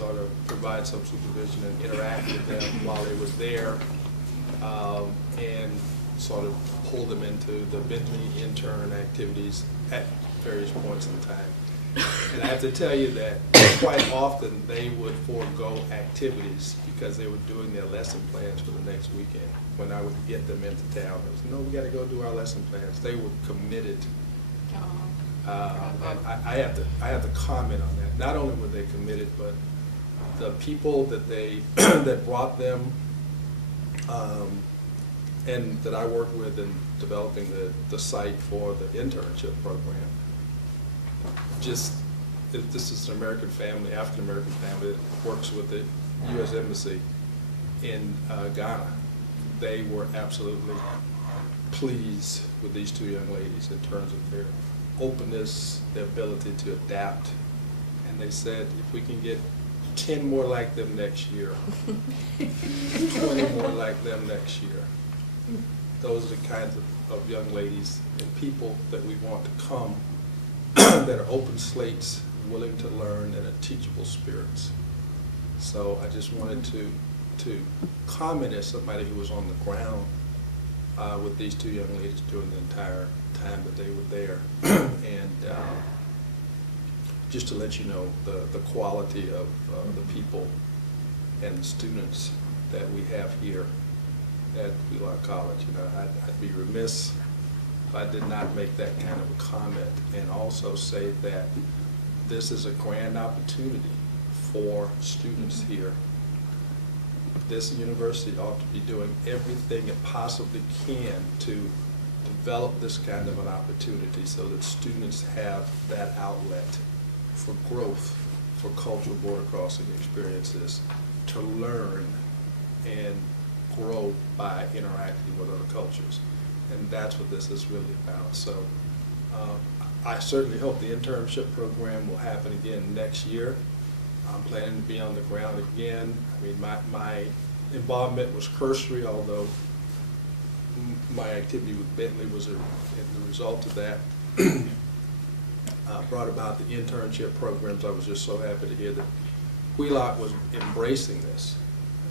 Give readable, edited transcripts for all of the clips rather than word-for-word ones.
sort of provide some supervision and interact with them while they was there, and sort of pull them into the Bentley intern activities at various points in time. And I have to tell you that quite often they would forego activities because they were doing their lesson plans for the next weekend. When I would get them into town, it was, no, we got to go do our lesson plans. They were committed. And I have to comment on that. Not only were they committed, but the people that they that brought them and that I worked with in developing the site for the internship program. Just, this is an American family, African American family that works with the U.S. Embassy in Ghana. They were absolutely pleased with these two young ladies in terms of their openness, their ability to adapt. And they said, if we can get 10 more like them next year, 20 more like them next year, those are the kinds of young ladies and people that we want to come that are open slates, willing to learn, and are teachable spirits. So I just wanted to comment as somebody who was on the ground with these two young ladies during the entire time that they were there, and just to let you know the quality of the people and the students that we have here at Wheelock College. You know, I'd be remiss if I did not make that kind of a comment and also say that this is a grand opportunity for students here. This university ought to be doing everything it possibly can to develop this kind of an opportunity so that students have that outlet for growth, for cultural border crossing experiences, to learn and grow by interacting with other cultures. And that's what this is really about. So I certainly hope the internship program will happen again next year. I'm planning to be on the ground again. I mean, my involvement was cursory, although my activity with Bentley was the result of that. Brought about the internship programs. I was just so happy to hear that Wheelock was embracing this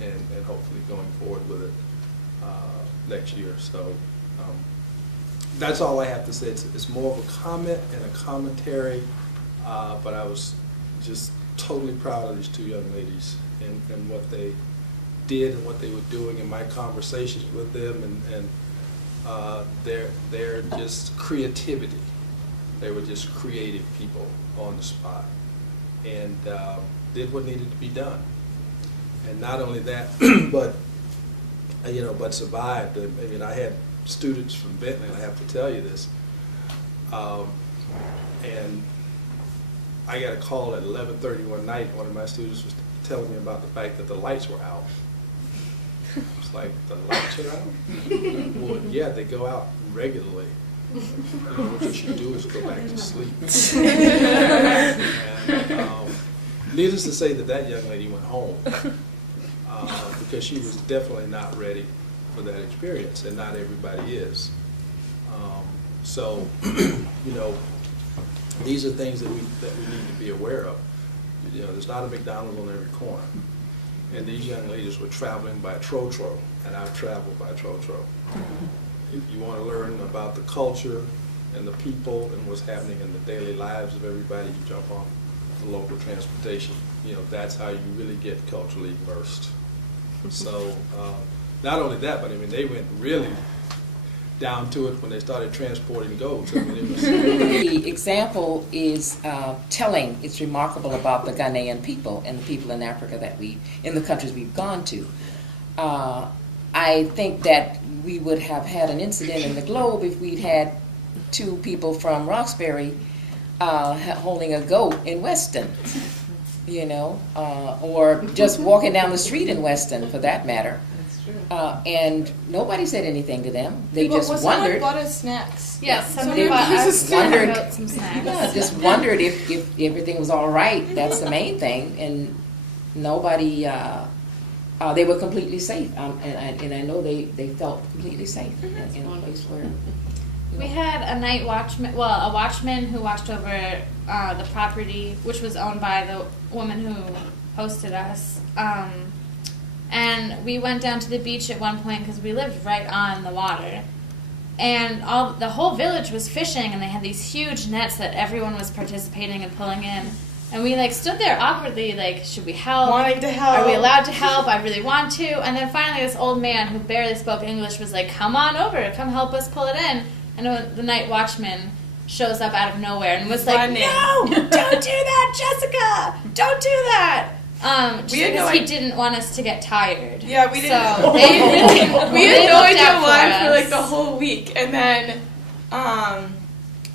and hopefully going forward with it next year. So that's all I have to say. It's more of a comment and a commentary, but I was just totally proud of these two young ladies and what they did and what they were doing in my conversations with them, and their just creativity. They were just creative people on the spot, and did what needed to be done. And not only that, but but survived. I mean, I had students from Bentley, and I have to tell you this, and I got a call at 11:30 one night. One of my students was telling me about the fact that the lights were out. It's like, the lights are out? Well, yeah, they go out regularly. What you should do is go back to sleep. And, needless to say that young lady went home because she was definitely not ready for that experience, and not everybody is. So, these are things that we need to be aware of. There's not a McDonald's on every corner. And these young ladies were traveling by Trotro, and I've traveled by Trotro. If you want to learn about the culture and the people and what's happening in the daily lives of everybody, you jump on the local transportation. That's how you really get culturally immersed. So not only that, but I mean, they went really down to it when they started transporting goats. I mean, it was the example is telling. It's remarkable about the Ghanaian people and the people in Africa in the countries we've gone to. I think that we would have had an incident in the Globe if we'd had two people from Roxbury holding a goat in Weston, or just walking down the street in Weston, for that matter. And nobody said anything to them. They just wondered. Someone bought us snacks. Yes, They just wondered. some snacks. Yeah, just wondered if everything was all right. That's the main thing. And nobody. They were completely safe, and I know they felt completely safe in a place where. We had a night watchman, a watchman who watched over the property, which was owned by the woman who hosted us. And we went down to the beach at one point because we lived right on the water. And the whole village was fishing, and they had these huge nets that everyone was participating and pulling in. And we like stood there awkwardly, like, should we help? Wanting to help. Are we allowed to help? I really want to. And then finally, this old man who barely spoke English was like, "Come on over, come help us pull it in." And the night watchman shows up out of nowhere and was like, Running. "No, don't do that, Jessica! Don't do that!" Just We had because no he idea. didn't want us to get tired. Yeah, we didn't. So they really, We they had no looked idea out why us. for like the whole week, and then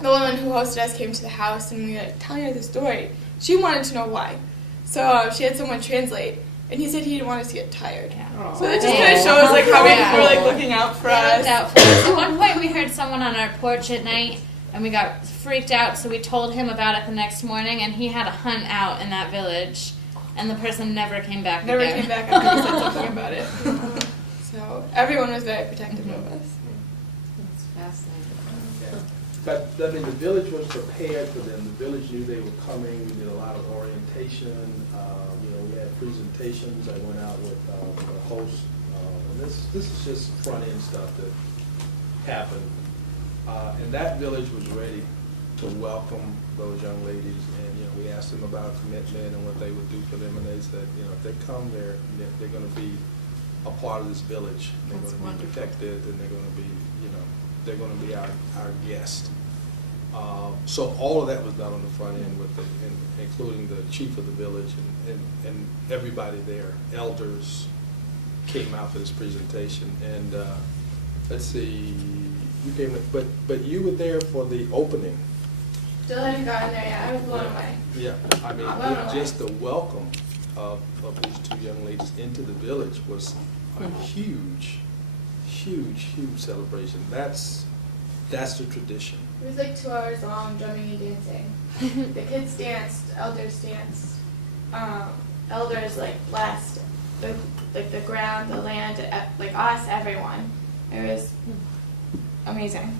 the woman who hosted us came to the house, and we were like telling her the story. She wanted to know why, so she had someone translate, and he said he didn't want us to get tired. Yeah. So that just They- kind of shows like how Yeah. people were like looking out for They us. looked out for us. At one point, we heard someone on our porch at night, and we got freaked out. So we told him about it the next morning, and he had a hunt out in that village, and the person never came back. Never again. came back after we said something about it. So everyone was very protective of us. That's fascinating. But, I mean, the village was prepared for them. The village knew they were coming. We did a lot of orientation. We had presentations. I went out with the host. And this is just front-end stuff that happened. And that village was ready to welcome those young ladies. And, we asked them about commitment and what they would do for them. And they said, if they come there, they're going to be a part of this village. They're That's going to be wonderful. protected, and they're going to be, they're going to be our guest. So all of that was done on the front end with including the chief of the village and everybody there. Elders came out for this presentation, and let's see, you came, but you were there for the opening. Still hadn't gotten there yet. I was blown away. Yeah, I mean, I'm blown away. just the welcome of these two young ladies into the village was a huge celebration. That's the tradition. It was like 2 hours long, drumming and dancing. The kids danced, elders danced. Elders like blessed the ground, the land, like us, everyone. It was amazing.